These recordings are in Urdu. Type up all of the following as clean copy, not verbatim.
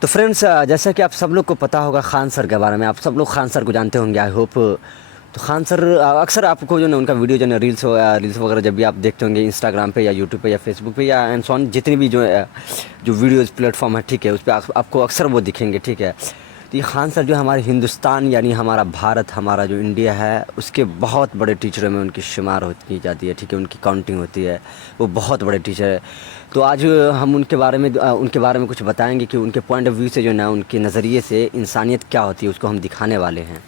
تو فرینڈس جیسا کہ آپ سب لوگ کو پتہ ہوگا خان سر کے بارے میں، آپ سب لوگ خان سر کو جانتے ہوں گے آئی ہوپ. تو خان سر اکثر آپ کو جو ہے ان کا ویڈیو جو ہے ریلس وغیرہ جب بھی آپ دیکھتے ہوں گے انسٹاگرام پہ یا یوٹیوب پہ یا فیس بک پہ یا اینڈ سو آن، جتنی بھی جو ویڈیوز پلیٹ فارم ہے ٹھیک ہے، اس پہ آپ کو اکثر وہ دکھیں گے ٹھیک ہے. تو یہ خان سر جو ہمارے ہندوستان یعنی ہمارا بھارت، ہمارا جو انڈیا ہے، اس کے بہت بڑے ٹیچروں میں ان کی شمار کی جاتی ہے ٹھیک ہے، ان کی کاؤنٹنگ ہوتی ہے. وہ بہت بڑے ٹیچر ہے. تو آج ہم ان کے بارے میں کچھ بتائیں گے کہ ان کے پوائنٹ آف ویو سے جو ہے نا، ان کے نظریے سے انسانیت کیا ہوتی ہے، اس کو ہم دکھانے والے ہیں.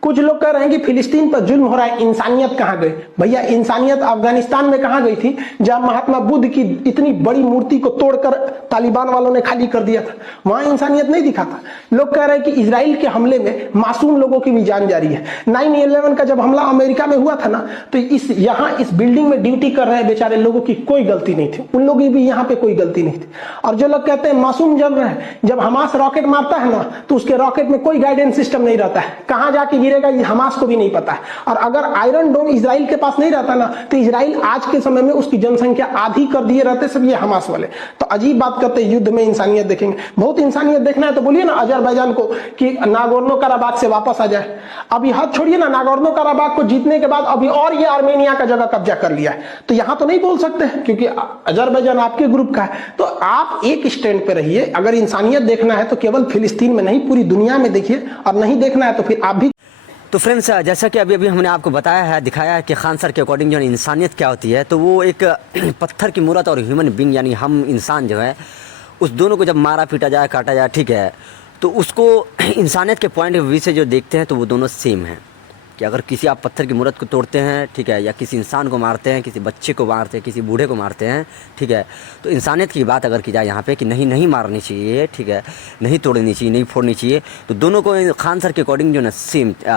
کچھ لوگ کہہ رہے ہیں کہ فلسطین پر ظلم ہو رہا ہے، انسانیت کہاں گئی؟ بھیا انسانیت افغانستان میں کہاں گئی تھی جہاں مہاتما بدھ کی اتنی بڑی مورتی کو توڑ کر طالبان والوں نے خالی کر دیا تھا؟ وہاں انسانیت نہیں دکھا تھا. لوگ کہہ رہے ہیں کہ اسرائیل کے حملے میں معصوم لوگوں کی بھی جان جاری ہے. 9/11 کا جب حملہ امریکہ میں ہوا تھا نا، تو یہاں اس بلڈنگ میں ڈیوٹی کر رہے بیچارے لوگوں کی کوئی غلطی نہیں تھی، ان لوگوں کی بھی یہاں پہ کوئی غلطی نہیں تھی. اور جو لوگ کہتے ہیں معصوم جل رہے ہیں، جب حماس راکٹ مارتا ہے نا، تو اس کے راکٹ میں کوئی گائیڈنس سسٹم نہیں رہتا ہے، کہاں جا کے گرے گا یہ حماس کو بھی نہیں پتا ہے. اور اگر آئرن ڈوم اسرائیل کے پاس نہیں رہتا نا، تو اسرائیل آج کے سمے میں اس کی جن سنکھیا آدھی کر دیے رہتے سب یہ حماس والے. تو عجیب بات کرتے ہیں یدھ میں انسانیت دیکھیں گے. بہت انسانیت دیکھنا ہے تو بولیے نا آذربائیجان کو کہ ناگورنو قراباغ سے واپس آ جائے. ابھی حد چھوڑیے نا، ناگورنو قراباغ کو جیتنے کے بعد ابھی اور یہ آرمینیا کا جگہ قبضہ کر لیا ہے. تو یہاں تو نہیں بول سکتے کیونکہ آذربائیجان آپ کے گروپ کا ہے. تو آپ ایک اسٹینڈ پہ رہیے. اگر انسانیت دیکھنا ہے تو کیول فلسطین میں نہیں، پوری دنیا میں دیکھیے. اور نہیں دیکھنا ہے تو پھر آپ بھی. تو فرینڈس جیسا کہ ابھی ہم نے آپ کو بتایا ہے، دکھایا ہے کہ خان سر کے اکارڈنگ جو ہے انسانیت کیا ہوتی ہے. تو وہ ایک پتھر کی مورت اور ہیومن بینگ یعنی ہم انسان جو ہے، اس دونوں کو جب مارا پیٹا جائے، کاٹا جائے ٹھیک ہے، تو اس کو انسانیت کے پوائنٹ آف ویو سے جو دیکھتے ہیں تو وہ دونوں سیم ہیں. کہ اگر کسی آپ پتھر کی مورت کو توڑتے ہیں ٹھیک ہے، یا کسی انسان کو مارتے ہیں، کسی بچے کو مارتے ہیں، کسی بوڑھے کو مارتے ہیں ٹھیک ہے، تو انسانیت کی بات اگر کی جائے یہاں پہ کہ نہیں مارنی چاہیے ٹھیک ہے، نہیں توڑنی چاہیے، نہیں پھوڑنی چاہیے، تو دونوں کو خان سر کے اکارڈنگ جو ہے نا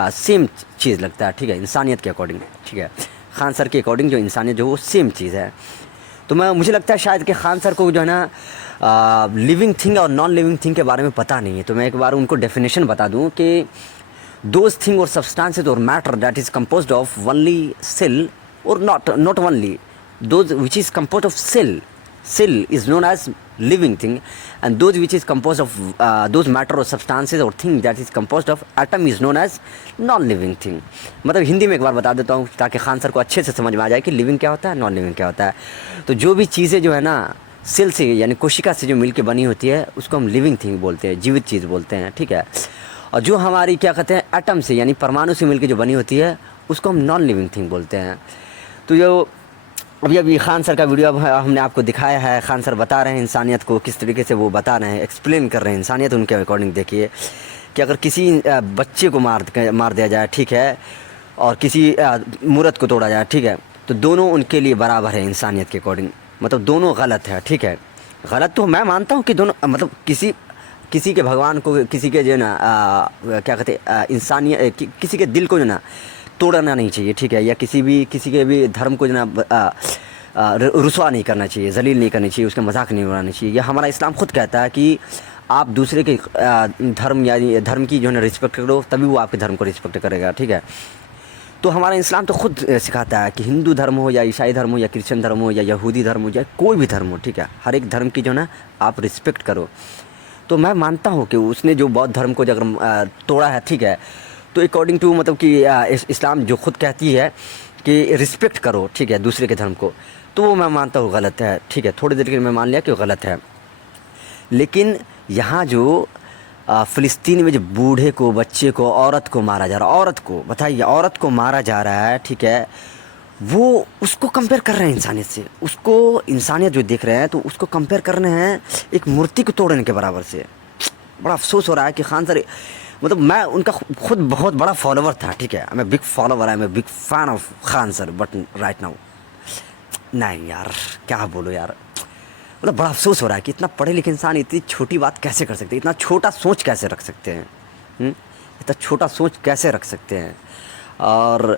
سیم چیز لگتا ہے ٹھیک ہے، انسانیت کے اکارڈنگ ٹھیک ہے. خان سر کے اکارڈنگ جو انسانیت جو وہ سیم چیز ہے. تو مجھے لگتا ہے شاید کہ خان سر کو جو ہے نا لیونگ تھنگ اور نان لیونگ تھنگ کے بارے میں پتہ نہیں ہے. تو میں ایک بار ان کو ڈیفینیشن بتا دوں کہ those thing or substances or matter that is composed of only cell or not only those which is composed of cell is known as living thing, and those which is composed of those matter or substances or thing that is composed of atom is known as non living thing. مطلب ہندی میں ایک بار بتا دیتا ہوں تاکہ خان سر کو اچھے سے سمجھ میں آ جائے کہ لیونگ کیا ہوتا ہے، نان لیونگ کیا ہوتا ہے. تو جو بھی چیزیں جو ہے نا سیل سے یعنی کوشیکا سے جو مل کے بنی ہوتی ہے اس کو ہم لیونگ تھنگ بولتے ہیں، جیوت چیز بولتے ہیں ٹھیک ہے. اور جو ہماری کیا کہتے ہیں ایٹم سے یعنی پرمانو سے مل کے جو بنی ہوتی ہے اس کو ہم نان لیونگ تھنگ بولتے ہیں. تو جو ابھی خان سر کا ویڈیو اب ہم نے آپ کو دکھایا ہے، خان سر بتا رہے ہیں انسانیت کو کس طریقے سے وہ بتا رہے ہیں، ایکسپلین کر رہے ہیں انسانیت ان کے اکارڈنگ. دیکھیے کہ اگر کسی بچے کو مار دیا جائے ٹھیک ہے، اور کسی مورت کو توڑا جائے ٹھیک ہے، تو دونوں ان کے لیے برابر ہے انسانیت کے اکارڈنگ. مطلب دونوں غلط ہے ٹھیک ہے. غلط تو میں مانتا ہوں کہ دونوں مطلب کسی کے بھگوان کو، کسی کے جو ہے نا کیا کہتے ہیں انسانیت، کسی کے دل کو جو ہے نا توڑنا نہیں چاہیے ٹھیک ہے، یا کسی کے بھی دھرم کو جو ہے نا رسوا نہیں کرنا چاہیے، ذلیل نہیں کرنی چاہیے، اس کا مذاق نہیں اڑانا چاہیے. یہ ہمارا اسلام خود کہتا ہے کہ آپ دوسرے کے دھرم یعنی دھرم کی جو ہے نا رسپیکٹ کرو، تبھی وہ آپ کے دھرم کو رسپیکٹ کرے گا ٹھیک ہے. تو ہمارا اسلام تو خود سکھاتا ہے کہ ہندو دھرم ہو یا عیسائی دھرم ہو یا کرسچن دھرم ہو یا یہودی دھرم ہو یا کوئی بھی دھرم ہو ٹھیک ہے، ہر ایک دھرم کی جو ہے نا آپ رسپیکٹ کرو. تو میں مانتا ہوں کہ اس نے جو بودھ دھرم کو اگر توڑا ہے ٹھیک ہے، تو اکارڈنگ ٹو مطلب کہ اسلام جو خود کہتی ہے کہ رسپیکٹ کرو ٹھیک ہے دوسرے کے دھرم کو، تو وہ میں مانتا ہوں غلط ہے ٹھیک ہے. تھوڑی دیر کے لیے میں مان لیا کہ وہ غلط ہے. لیکن یہاں جو فلسطین میں جو بوڑھے کو، بچے کو، عورت کو مارا جا رہا ہے، عورت کو بتائیے، عورت کو مارا جا رہا ہے ٹھیک ہے، وہ اس کو کمپیئر کر رہے ہیں انسانیت سے. اس کو انسانیت جو دیکھ رہے ہیں تو اس کو کمپیئر کر رہے ہیں ایک مورتی کو توڑنے کے برابر سے. بڑا افسوس ہو رہا ہے کہ خان سر مطلب میں ان کا خود بہت بڑا فالوور تھا ٹھیک ہے، میں بگ فالوور ہے، میں big fan of Khan sir. But right now نہیں یار، کیا بولو یار، مطلب بڑا افسوس ہو رہا ہے کہ اتنا پڑھے لکھے انسان اتنی چھوٹی بات کیسے کر سکتے ہیں، اتنا چھوٹا سوچ کیسے رکھ سکتے ہیں، اتنا چھوٹا سوچ کیسے رکھ سکتے ہیں. اور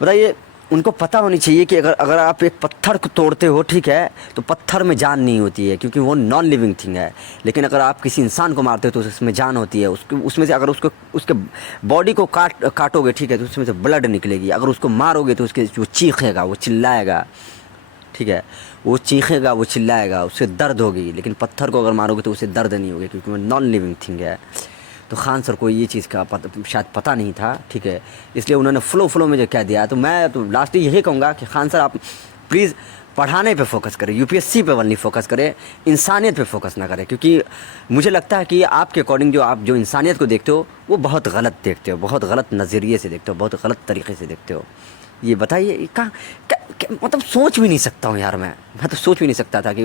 بتائیے ان کو پتہ ہونی چاہیے کہ اگر آپ ایک پتھر کو توڑتے ہو ٹھیک ہے، تو پتھر میں جان نہیں ہوتی ہے کیونکہ وہ نان لیونگ تھنگ ہے. لیکن اگر آپ کسی انسان کو مارتے ہو تو اس میں جان ہوتی ہے. اس میں سے اگر اس کے باڈی کو کاٹو گے ٹھیک ہے، تو اس میں سے بلڈ نکلے گی. اگر اس کو مارو گے تو اس کے وہ چیخے گا، وہ چلائے گا ٹھیک ہے. وہ چیخے گا, وہ چلائے گا, اسے درد ہوگی, لیکن پتھر کو اگر مارو گے تو اسے درد نہیں ہوگی, کیونکہ وہ نان لیونگ تھنگ ہے. تو خان سر کو یہ چیز کا شاید پتہ نہیں تھا, ٹھیک ہے, اس لیے انہوں نے فلو میں جو کہہ دیا. تو میں تو لاسٹ یہی کہوں گا کہ خان سر آپ پلیز پڑھانے پہ فوکس کریں, UPSC پہ نہیں فوکس کریں, انسانیت پہ فوکس نہ کریں, کیونکہ مجھے لگتا ہے کہ آپ کے اکارڈنگ جو آپ جو انسانیت کو دیکھتے ہو وہ بہت غلط دیکھتے ہو, بہت غلط نظریے سے دیکھتے ہو, بہت غلط طریقے سے دیکھتے ہو. یہ بتائیے مطلب سوچ بھی نہیں سکتا ہوں یار, میں تو سوچ بھی نہیں سکتا تھا کہ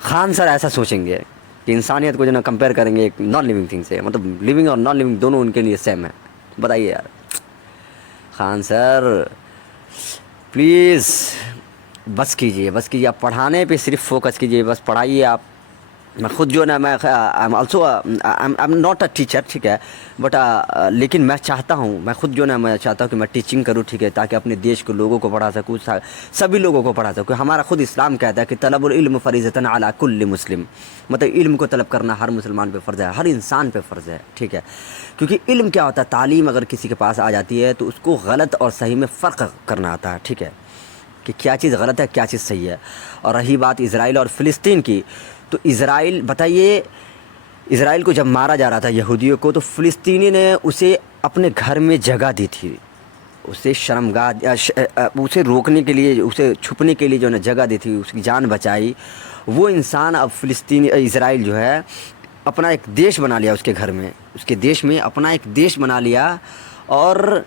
خان سر ایسا سوچیں گے کہ انسانیت کو جو نا کمپیئر کریں گے ایک نان لیونگ تھنگ سے, مطلب لیونگ اور نان لیونگ دونوں ان کے لیے سیم ہے. بتائیے یار خان سر پلیز بس کیجئے, آپ پڑھانے پہ صرف فوکس کیجئے, بس پڑھائیے آپ. میں خود جو ہے نا میں ایم ناٹ اے ٹیچر, ٹھیک ہے, بٹ لیکن میں چاہتا ہوں, میں خود جو ہے نا میں چاہتا ہوں کہ میں ٹیچنگ کروں, ٹھیک ہے, تاکہ اپنے دیش کے لوگوں کو پڑھا سکوں, سبھی لوگوں کو پڑھا سکوں. ہمارا خود اسلام کہتا ہے کہ طلب العلم فریضۃ علی کل مسلم, مطلب علم کو طلب کرنا ہر مسلمان پہ فرض ہے, ہر انسان پہ فرض ہے, ٹھیک ہے. کیونکہ علم کیا ہوتا ہے, تعلیم اگر کسی کے پاس آ جاتی ہے تو اس کو غلط اور صحیح میں فرق کرنا آتا ہے, ٹھیک ہے, کہ کیا چیز غلط ہے کیا چیز صحیح ہے. اور رہی بات اسرائیل اور فلسطین کی, تو اسرائیل بتائیے, اسرائیل کو جب مارا جا رہا تھا یہودیوں کو, تو فلسطینی نے اسے اپنے گھر میں جگہ دی تھی, اسے شرمگاہ, اسے روکنے کے لیے, اسے چھپنے کے لیے جو ہے جگہ دی تھی, اس کی جان بچائی. وہ انسان اب اسرائیل جو ہے اپنا ایک دیش بنا لیا, اس کے گھر میں, اس کے دیش میں اپنا ایک دیش بنا لیا, اور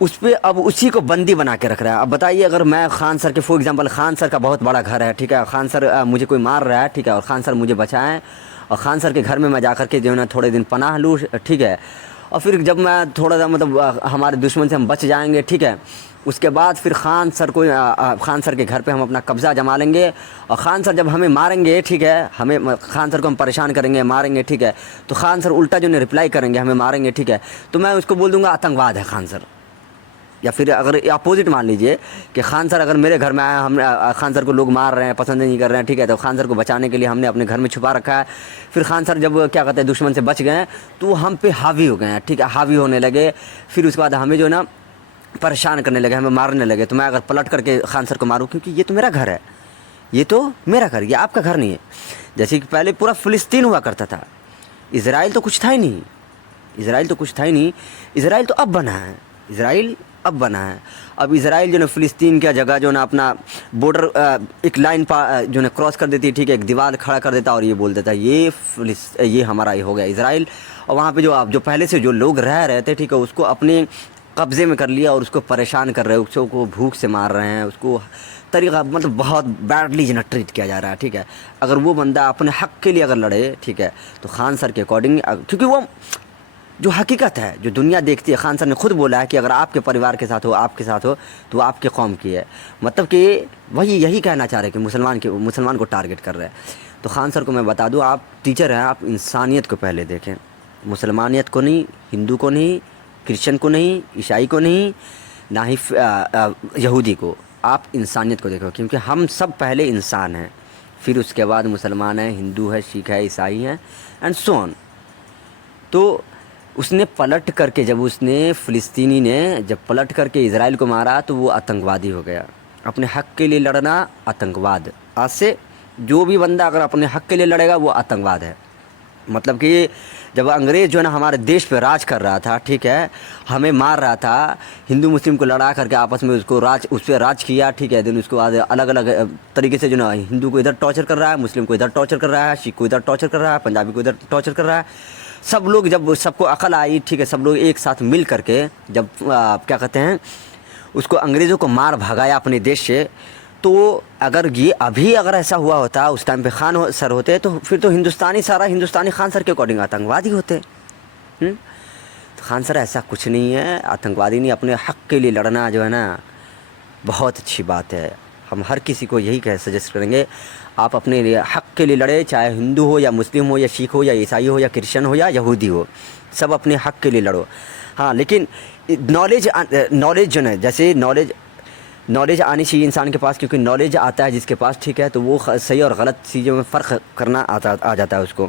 اس پہ اب اسی کو بندی بنا کے رکھ رہا ہے. اب بتائیے اگر میں خان سر کے فور ایگزامپل, خان سر کا بہت بڑا گھر ہے, ٹھیک ہے, خان سر مجھے کوئی مار رہا ہے, ٹھیک ہے, اور خان سر مجھے بچائیں, اور خان سر کے گھر میں جا کر کے جو ہے نا تھوڑے دن پناہ لوں, ٹھیک ہے, اور پھر جب میں تھوڑا سا مطلب ہمارے دشمن سے ہم بچ جائیں گے, ٹھیک ہے, اس کے بعد پھر خان سر کے گھر پہ ہم اپنا قبضہ جما لیں گے, اور خان سر جب ہمیں ماریں گے, ٹھیک ہے, ہمیں خان سر کو ہم پریشان کریں گے, ماریں گے, ٹھیک ہے, تو خان سر الٹا جو ہے رپلائی کریں گے, ہمیں ماریں گے, ٹھیک ہے, تو میں اس کو بول دوں گا آتنکواد ہے خان سر. یا پھر اگر اپوزٹ مان لیجئے کہ خان سر اگر میرے گھر میں آیا, ہم خان سر کو لوگ مار رہے ہیں, پسند نہیں کر رہے ہیں, ٹھیک ہے, تو خان سر کو بچانے کے لیے ہم نے اپنے گھر میں چھپا رکھا ہے. پھر خان سر جب کیا کہتے ہیں دشمن سے بچ گئے ہیں, تو ہم پہ حاوی ہو گئے ہیں, ٹھیک ہے, حاوی ہونے لگے. پھر اس کے بعد ہمیں جو ہے نا پریشان کرنے لگے, ہمیں مارنے لگے. تو میں اگر پلٹ کر کے خان سر کو ماروں, کیونکہ یہ تو میرا گھر ہے, یہ تو میرا گھر, یہ آپ کا گھر نہیں ہے. جیسے کہ پہلے پورا فلسطین ہوا کرتا تھا, اسرائیل تو کچھ تھا ہی نہیں, اسرائیل تو اب بنا ہے, اب بنا ہے. اب اسرائیل جو ہے فلسطین کا جگہ جو ہے نا اپنا بارڈر ایک لائن جو ہے کراس کر دیتی ہے, ٹھیک ہے, ایک دیوار کھڑا کر دیتا, اور یہ بول دیتا ہے یہ ہمارا یہ ہو گیا اسرائیل. اور وہاں پہ جو پہلے سے جو لوگ رہ رہے تھے, ٹھیک ہے, اس کو اپنے قبضے میں کر لیا, اور اس کو پریشان کر رہے ہیں, اس کو بھوک سے مار رہے ہیں, اس کو طریقہ مطلب بہت بیڈلی جو ہے ٹریٹ کیا جا رہا ہے, ٹھیک ہے. اگر وہ بندہ اپنے حق کے لیے اگر لڑے, ٹھیک ہے, تو خان سر کے اکارڈنگ, کیونکہ وہ جو حقیقت ہے جو دنیا دیکھتی ہے, خان سر نے خود بولا ہے کہ اگر آپ کے پریوار کے ساتھ ہو, آپ کے ساتھ ہو, تو آپ کے قوم کی ہے. مطلب کہ وہی یہی کہنا چاہ رہے کہ مسلمان کو ٹارگٹ کر رہے ہیں. تو خان سر کو میں بتا دوں, آپ ٹیچر ہیں, آپ انسانیت کو پہلے دیکھیں, مسلمانیت کو نہیں, ہندو کو نہیں, کرسچن کو نہیں, عیسائی کو نہیں, نہ ہی یہودی کو, آپ انسانیت کو دیکھو, کیونکہ ہم سب پہلے انسان ہیں, پھر اس کے بعد مسلمان ہیں, ہندو ہے, سکھ ہے, عیسائی ہیں, اینڈ سو آن. تو اس نے پلٹ کر کے فلسطینی نے جب پلٹ کر کے اسرائیل کو مارا, تو وہ آتنکوادی ہو گیا. اپنے حق کے لیے لڑنا آتنکواد, آج سے جو بھی بندہ اگر اپنے حق کے لیے لڑے گا وہ آتنکواد ہے. مطلب کہ جب انگریز جو ہے نا ہمارے دیش پہ راج کر رہا تھا, ٹھیک ہے, ہمیں مار رہا تھا, ہندو مسلم کو لڑا کر کے آپس میں اس پہ راج کیا, ٹھیک ہے, دن اس کو الگ الگ طریقے سے جو نا ہندو کو ادھر ٹارچر کر رہا ہے, مسلم کو ادھر ٹارچر کر رہا ہے, سکھ کو ادھر ٹارچر کر رہا ہے, پنجابی کو ادھر ٹارچر کر رہا ہے. سب لوگ جب سب کو عقل آئی, ٹھیک ہے, سب لوگ ایک ساتھ مل کر کے جب کیا کہتے ہیں اس کو انگریزوں کو مار بھگایا اپنے دیش سے. تو اگر ایسا ہوا ہوتا, اس ٹائم پہ خان سر ہوتے, تو پھر تو سارا ہندوستانی خان سر کے اکارڈنگ آتنکوادی ہوتے. خان سر ایسا کچھ نہیں ہے, آتنکوادی نہیں. اپنے حق کے لیے لڑنا جو ہے نا بہت اچھی بات ہے. ہم ہر کسی کو یہی سجیسٹ کریں گے, آپ اپنے لیے حق کے لیے لڑے, چاہے ہندو ہو یا مسلم ہو یا سکھ ہو یا عیسائی ہو یا کرسچن ہو یا یہودی ہو, سب اپنے حق کے لیے لڑو. ہاں, لیکن نالج جو ہے, جیسے نالج آنی چاہیے انسان کے پاس, کیونکہ نالج آتا ہے جس کے پاس, ٹھیک ہے, تو وہ صحیح اور غلط چیزوں میں فرق کرنا آ جاتا ہے اس کو.